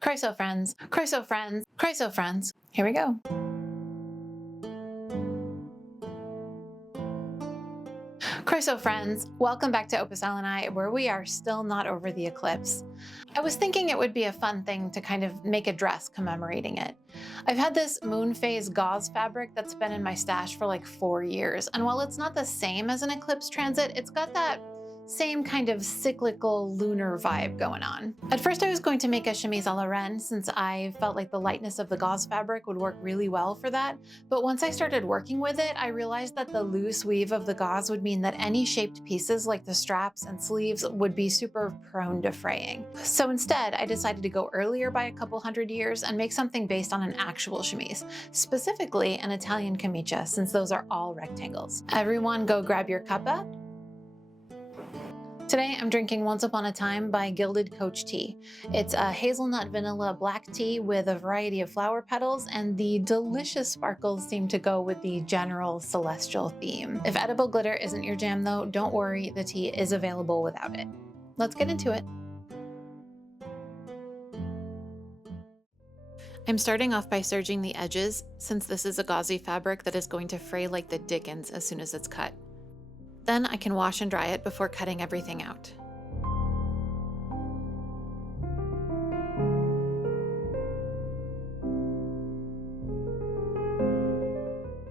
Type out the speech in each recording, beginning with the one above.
Chryso friends, Chryso friends, Chryso friends. Here we go. Chryso friends, welcome back to Opus Elenae, where we are still not over the eclipse. I was thinking it would be a fun thing to kind of make a dress commemorating it. I've had this moon phase gauze fabric that's been in my stash for like 4 years, and while it's not the same as an eclipse transit, it's got that same kind of cyclical lunar vibe going on. At first I was going to make a chemise à la reine since I felt like the lightness of the gauze fabric would work really well for that, but once I started working with it, I realized that the loose weave of the gauze would mean that any shaped pieces like the straps and sleeves would be super prone to fraying. So instead, I decided to go earlier by a couple hundred years and make something based on an actual chemise, specifically an Italian camicia, since those are all rectangles. Everyone go grab your cuppa. Today I'm drinking Once Upon a Time by Gilded Coach Tea. It's a hazelnut vanilla black tea with a variety of flower petals, and the delicious sparkles seem to go with the general celestial theme. If edible glitter isn't your jam though, don't worry, the tea is available without it. Let's get into it. I'm starting off by serging the edges, since this is a gauzy fabric that is going to fray like the dickens as soon as it's cut. Then I can wash and dry it before cutting everything out.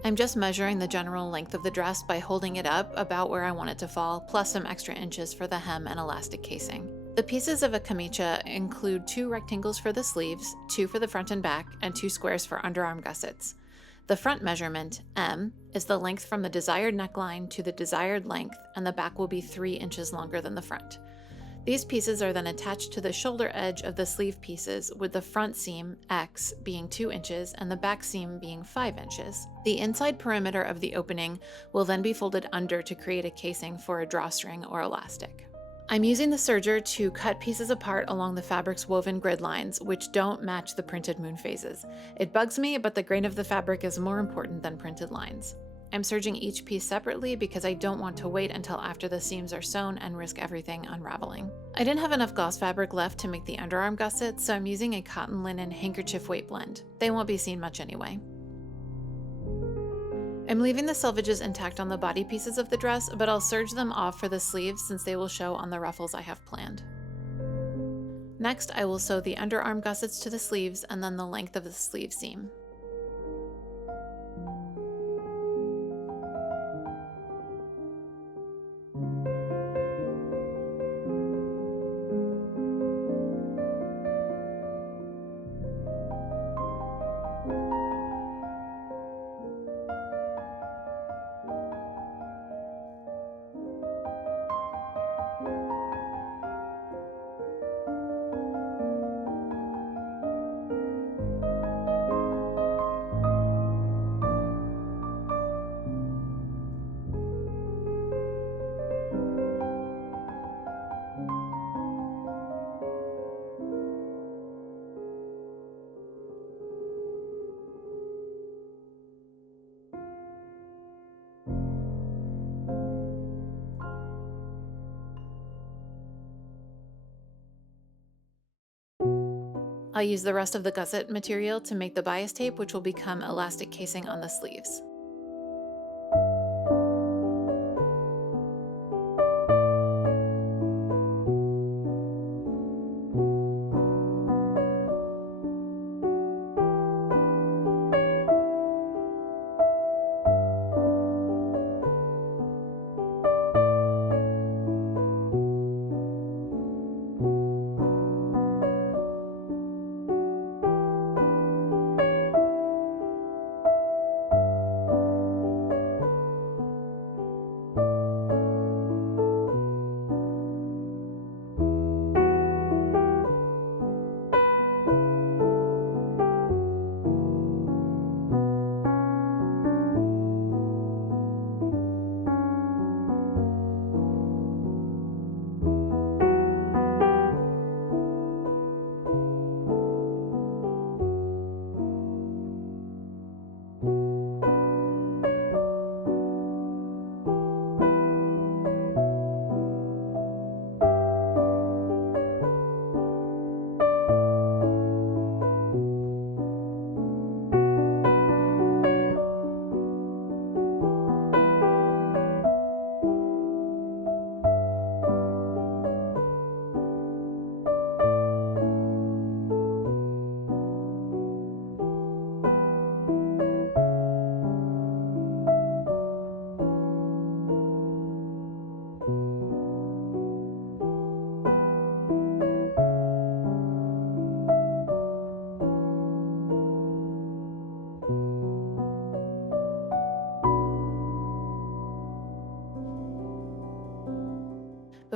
I'm just measuring the general length of the dress by holding it up about where I want it to fall, plus some extra inches for the hem and elastic casing. The pieces of a camicia include 2 rectangles for the sleeves, 2 for the front and back, and 2 squares for underarm gussets. The front measurement, M, is the length from the desired neckline to the desired length, and the back will be 3 inches longer than the front. These pieces are then attached to the shoulder edge of the sleeve pieces, with the front seam, X, being 2 inches and the back seam being 5 inches. The inside perimeter of the opening will then be folded under to create a casing for a drawstring or elastic. I'm using the serger to cut pieces apart along the fabric's woven grid lines, which don't match the printed moon phases. It bugs me, but the grain of the fabric is more important than printed lines. I'm serging each piece separately because I don't want to wait until after the seams are sewn and risk everything unraveling. I didn't have enough gauze fabric left to make the underarm gussets, so I'm using a cotton linen handkerchief weight blend. They won't be seen much anyway. I'm leaving the selvages intact on the body pieces of the dress, but I'll serge them off for the sleeves since they will show on the ruffles I have planned. Next, I will sew the underarm gussets to the sleeves and then the length of the sleeve seam. I'll use the rest of the gusset material to make the bias tape, which will become elastic casing on the sleeves.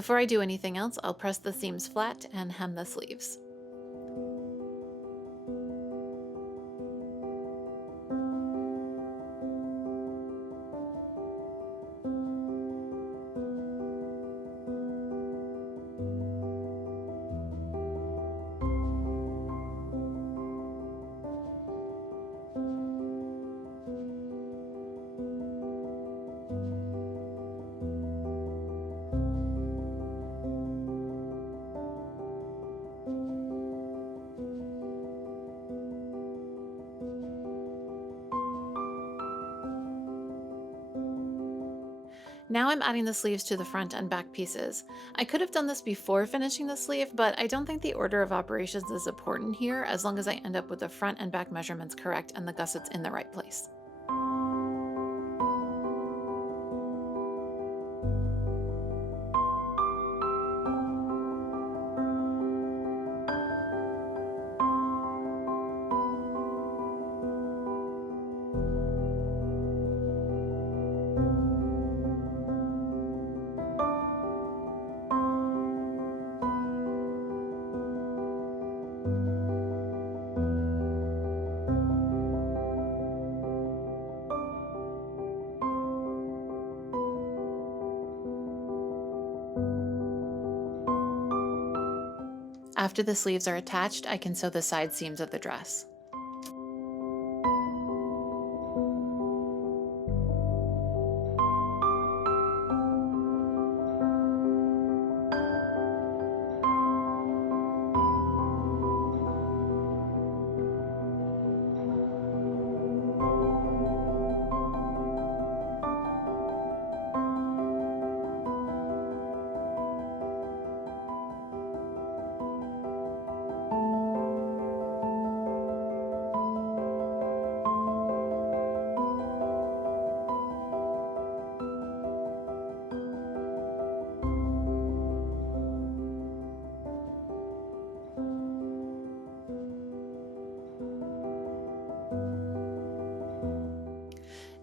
Before I do anything else, I'll press the seams flat and hem the sleeves. Now I'm adding the sleeves to the front and back pieces. I could have done this before finishing the sleeve, but I don't think the order of operations is important here as long as I end up with the front and back measurements correct and the gussets in the right place. After the sleeves are attached, I can sew the side seams of the dress.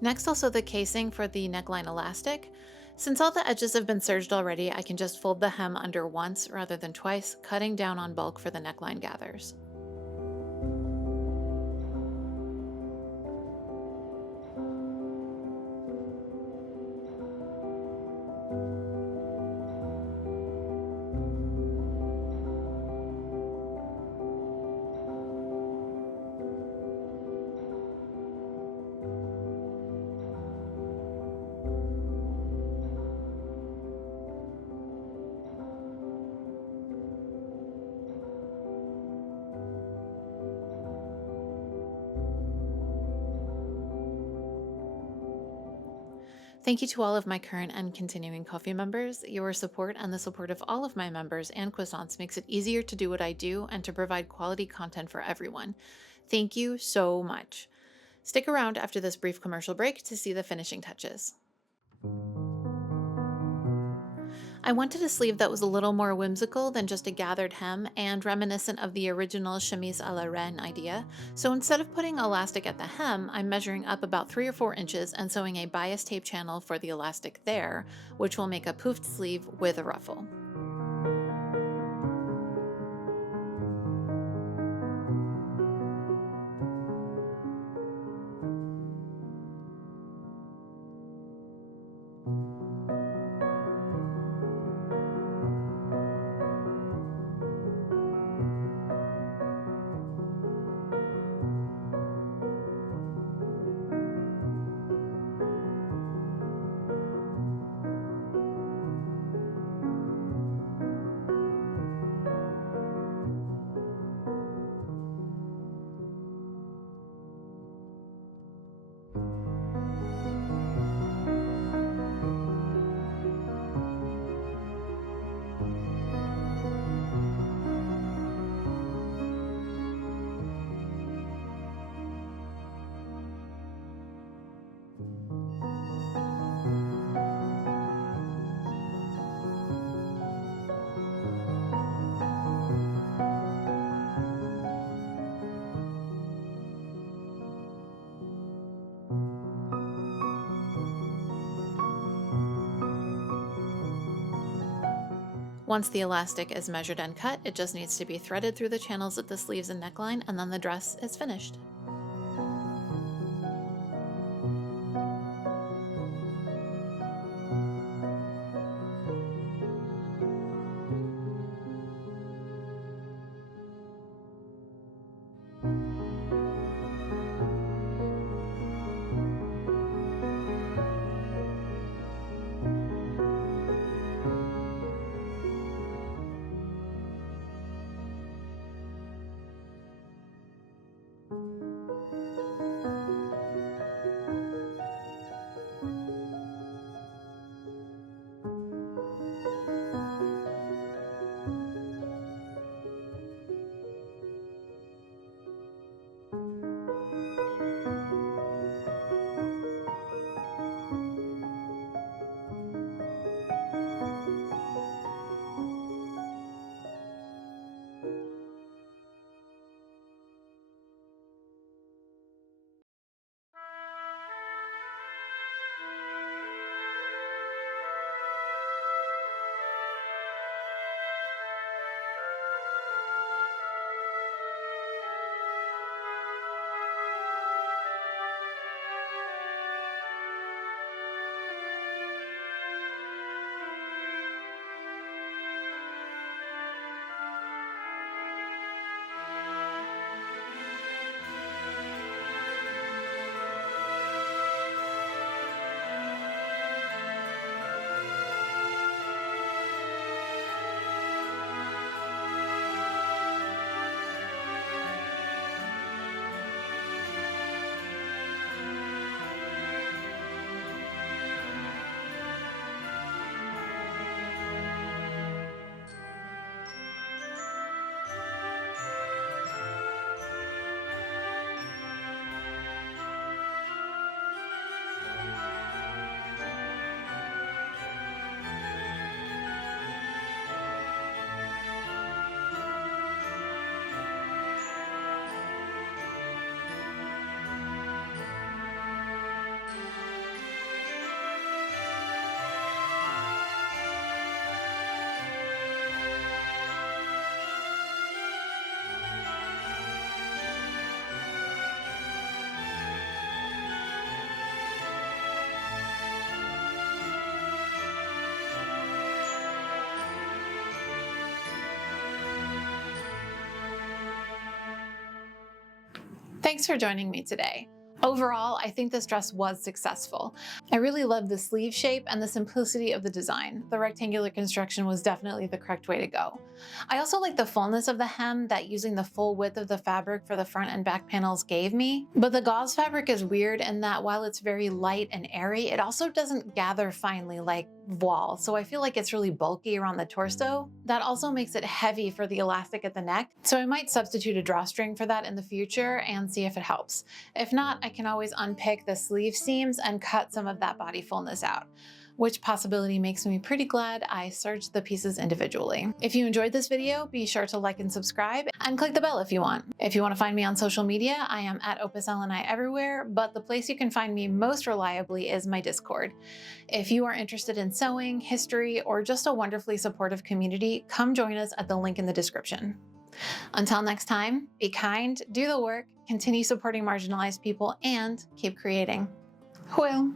Next, I'll sew the casing for the neckline elastic. Since all the edges have been serged already, I can just fold the hem under once rather than twice, cutting down on bulk for the neckline gathers. Thank you to all of my current and continuing Ko-fi members. Your support and the support of all of my members and croissants makes it easier to do what I do and to provide quality content for everyone. Thank you so much. Stick around after this brief commercial break to see the finishing touches. I wanted a sleeve that was a little more whimsical than just a gathered hem and reminiscent of the original chemise à la reine idea, so instead of putting elastic at the hem, I'm measuring up about 3 or 4 inches and sewing a bias tape channel for the elastic there, which will make a poofed sleeve with a ruffle. Once the elastic is measured and cut, it just needs to be threaded through the channels at the sleeves and neckline, and then the dress is finished. Thanks for joining me today. Overall, I think this dress was successful. I really love the sleeve shape and the simplicity of the design. The rectangular construction was definitely the correct way to go. I also like the fullness of the hem that using the full width of the fabric for the front and back panels gave me. But the gauze fabric is weird in that while it's very light and airy, it also doesn't gather finely like voile, so I feel like it's really bulky around the torso. That also makes it heavy for the elastic at the neck, so I might substitute a drawstring for that in the future and see if it helps. If not, I can always unpick the sleeve seams and cut some of that body fullness out, which possibility makes me pretty glad I serged the pieces individually. If you enjoyed this video, be sure to like and subscribe, and click the bell if you want. If you want to find me on social media, I am at Opus Elenae everywhere, but the place you can find me most reliably is my Discord. If you are interested in sewing, history, or just a wonderfully supportive community, come join us at the link in the description. Until next time, be kind, do the work, continue supporting marginalized people, and keep creating. Well.